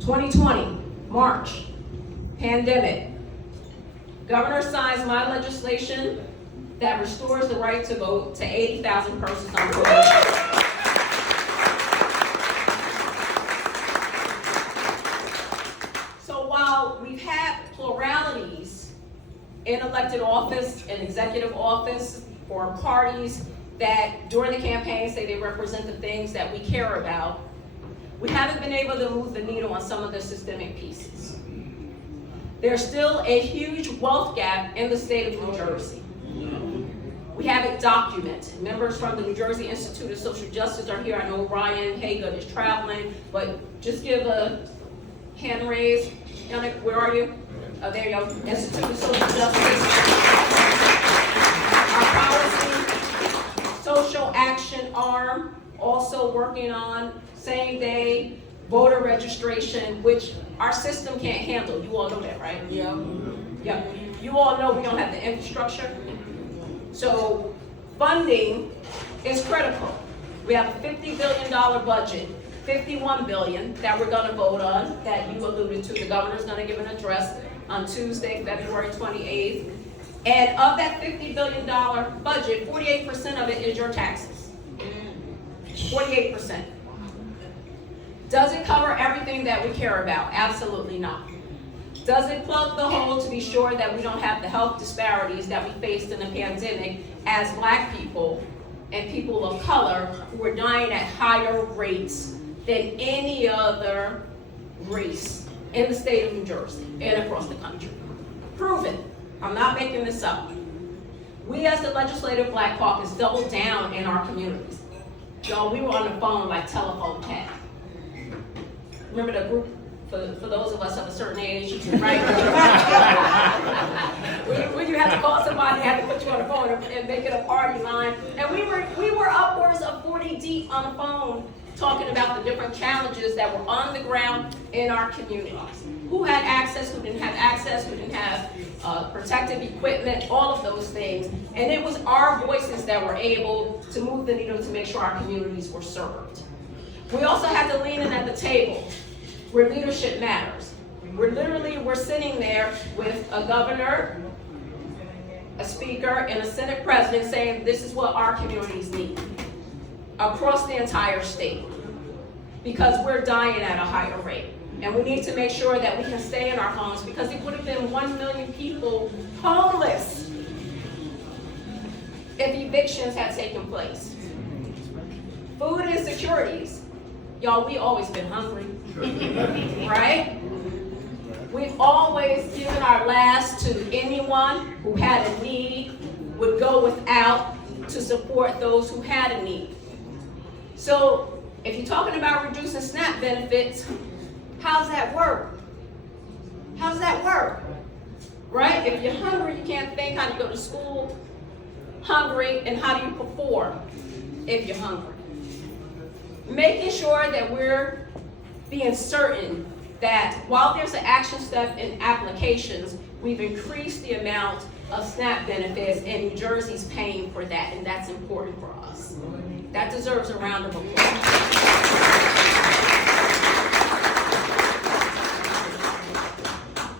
2020, March, pandemic. Governor signs my legislation that restores the right to vote to 80,000 persons on probation. So while we've had pluralities in elected office and executive office for parties that during the campaign say they represent the things that we care about, we haven't been able to move the needle on some of the systemic pieces. There's still a huge wealth gap in the state of New Jersey. We have it documented. Members from the New Jersey Institute of Social Justice are here. I know Ryan Hagood is traveling, but just give a hand raise. Yannick, where are you? Oh, there you go. Institute of Social Justice. Our policy, social action arm, also working on same-day voter registration, which our system can't handle. You all know that, right? Yeah. Yeah. You all know we don't have the infrastructure. So funding is critical. We have a $50 billion budget, $51 billion that we're going to vote on, that you alluded to. The governor's going to give an address on Tuesday, February 28th. And of that $50 billion budget, 48% of it is your taxes. 48%. Does it cover everything that we care about? Absolutely not. Does it plug the hole to be sure that we don't have the health disparities that we faced in the pandemic as Black people and people of color who are dying at higher rates than any other race in the state of New Jersey and across the country? Proven. I'm not making this up. We as the Legislative Black Caucus doubled down in our communities. Y'all, we were on the phone like telephone cat. Remember the group, for those of us of a certain age, right? when you had to call somebody, they had to put you on the phone and make it a party line. And we were upwards of 40 deep on the phone talking about the different challenges that were on the ground in our communities. Who had access, who didn't have access, who didn't have protective equipment, all of those things. And it was our voices that were able to move the needle to make sure our communities were served. We also had to lean in at the table where leadership matters. We're sitting there with a governor, a speaker, and a Senate president saying this is what our communities need across the entire state, because we're dying at a higher rate. And we need to make sure that we can stay in our homes, because it would have been 1 million people homeless if evictions had taken place. Food insecurities. Y'all, we always been hungry, right? We've always given our last to anyone who had a need, would go without to support those who had a need. So if you're talking about reducing SNAP benefits, how's that work? How's that work? Right? If you're hungry, you can't think. How do you go to school hungry, and how do you perform if you're hungry? Making sure that we're being certain that while there's an action step in applications, we've increased the amount of SNAP benefits, and New Jersey's paying for that, and that's important for us. That deserves a round of applause.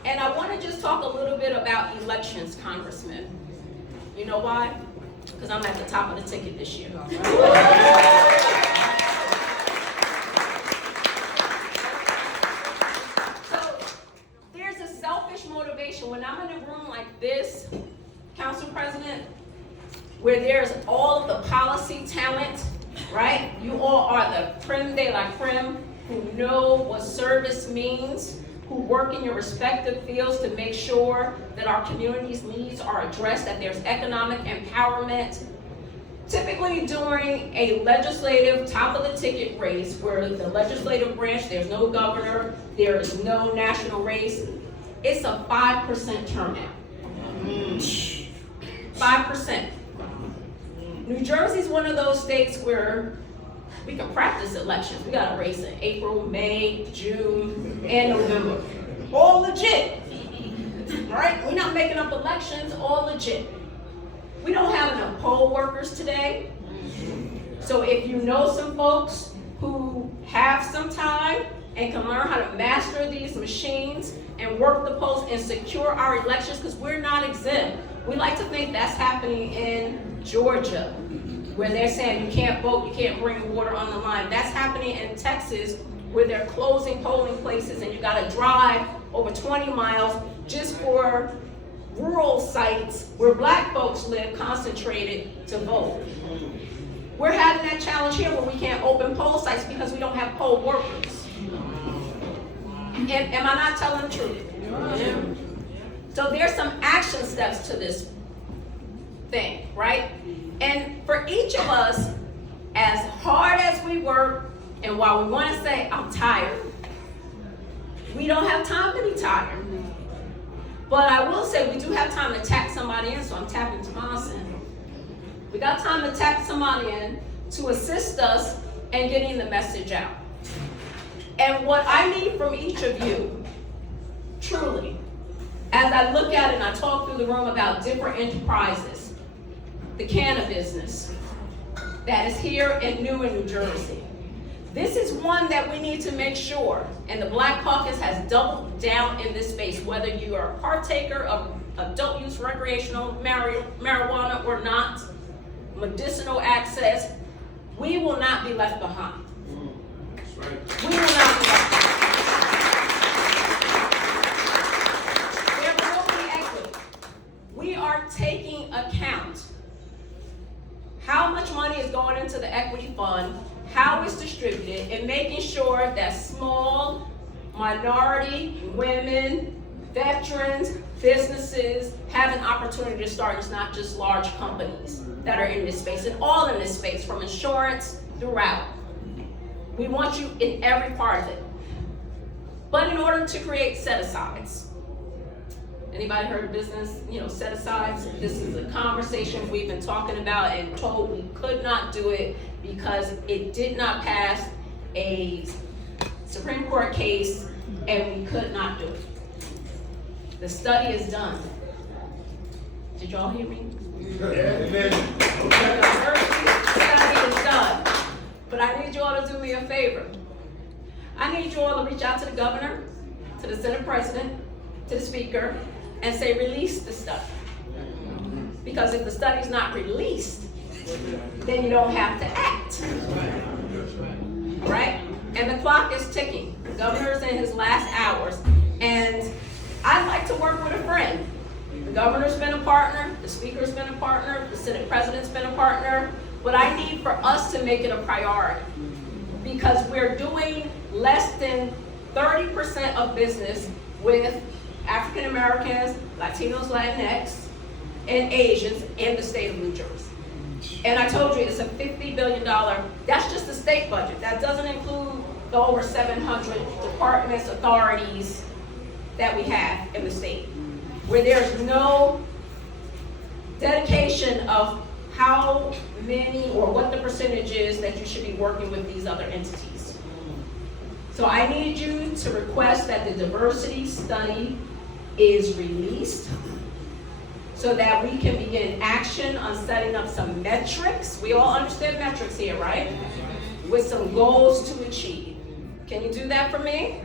And I want to just talk a little bit about elections, Congressman. You know why? Because I'm at the top of the ticket this year. When I'm in a room like this, Council President, where there's all of the policy talent, right? You all are the creme de la creme, who know what service means, who work in your respective fields to make sure that our community's needs are addressed, that there's economic empowerment. Typically during a legislative top of the ticket race, where the legislative branch, there's no governor, there is no national race, it's a 5% turnout. 5%. New Jersey's one of those states where we can practice elections. We got a race in April, May, June, and November. All legit. Right? We're not making up elections, all legit. We don't have enough poll workers today. So if you know some folks who have some time, and can learn how to master these machines and work the polls and secure our elections, because we're not exempt. We like to think that's happening in Georgia, where they're saying you can't vote, you can't bring water on the line. That's happening in Texas, where they're closing polling places and you gotta drive over 20 miles just for rural sites where black folks live concentrated to vote. We're having that challenge here where we can't open poll sites because we don't have poll workers. Am I not telling the truth? Yeah. So there's some action steps to this thing, right? And for each of us, as hard as we work, and while we want to say, I'm tired, we don't have time to be tired. But I will say we do have time to tap somebody in, so I'm tapping Tomas in. We got time to tap somebody in to assist us in getting the message out. And what I need from each of you, truly, as I look at it and I talk through the room about different enterprises, the cannabis business that is here in New Jersey. This is one that we need to make sure, and the Black Caucus has doubled down in this space, whether you are a partaker of adult use recreational marijuana or not, medicinal access, we will not be left behind. That's right. We will not be left behind. There will be equity. We are taking account how much money is going into the equity fund, how it's distributed, and making sure that small, minority, women, veterans, businesses have an opportunity to start. It's not just large companies that are in this space, and all in this space, from insurance throughout. We want you in every part of it. But in order to create set-asides, anybody heard of business, set-asides? This is a conversation we've been talking about and told we could not do it because it did not pass a Supreme Court case and we could not do it. The study is done. Did y'all hear me? The study is done. But I need you all to do me a favor. I need you all to reach out to the governor, to the Senate president, to the speaker, and say, release the study. Because if the study's not released, then you don't have to act. Right? And the clock is ticking. The governor's in his last hours. And I'd like to work with a friend. The governor's been a partner, the speaker's been a partner, the Senate president's been a partner, but I need for us to make it a priority because we're doing less than 30% of business with African Americans, Latinos, Latinx, and Asians in the state of New Jersey. And I told you it's a $50 billion, that's just the state budget. That doesn't include the over 700 departments, authorities that we have in the state, where there's no dedication of how many or what the percentage is that you should be working with these other entities. So I need you to request that the diversity study is released so that we can begin action on setting up some metrics. We all understand metrics here, right? With some goals to achieve. Can you do that for me?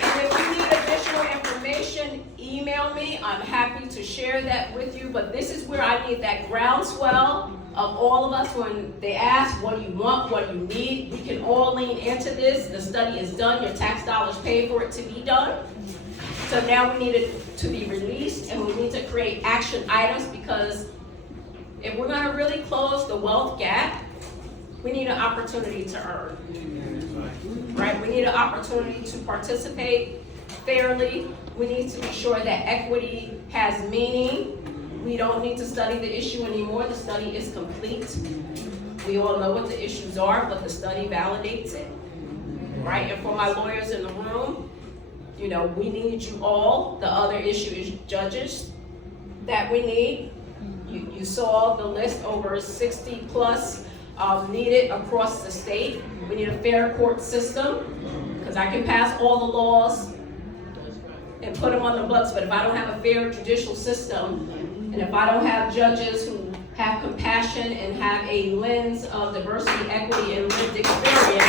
And if you need additional information, email me. I'm happy to share that with you. But this is where I need that groundswell of all of us when they ask, what do you want, what do you need? We can all lean into this. The study is done. Your tax dollars pay for it to be done. So now we need it to be released, and we need to create action items, because if we're going to really close the wealth gap, we need an opportunity to earn. Right? We need an opportunity to participate fairly. We need to be sure that equity has meaning. We don't need to study the issue anymore. The study is complete. We all know what the issues are, but the study validates it. Right? And for my lawyers in the room, we need you all. The other issue is judges that we need. You saw the list, over 60 plus needed across the state. We need a fair court system, because I can pass all the laws and put them on the books, but if I don't have a fair judicial system, and if I don't have judges who have compassion, and have a lens of diversity, equity, and lived experience,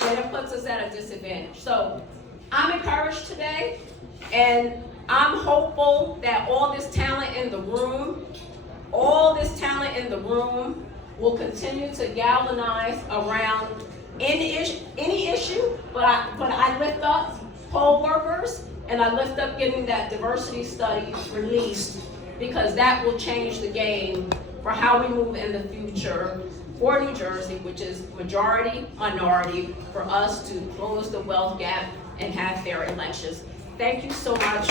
then it puts us at a disadvantage. So I'm encouraged today, and I'm hopeful that all this talent in the room will continue to galvanize around any issue, but I lift up poll workers, and I lift up getting that diversity study released, because that will change the game for how we move in the future for New Jersey, which is majority, minority, for us to close the wealth gap and have fair elections. Thank you so much.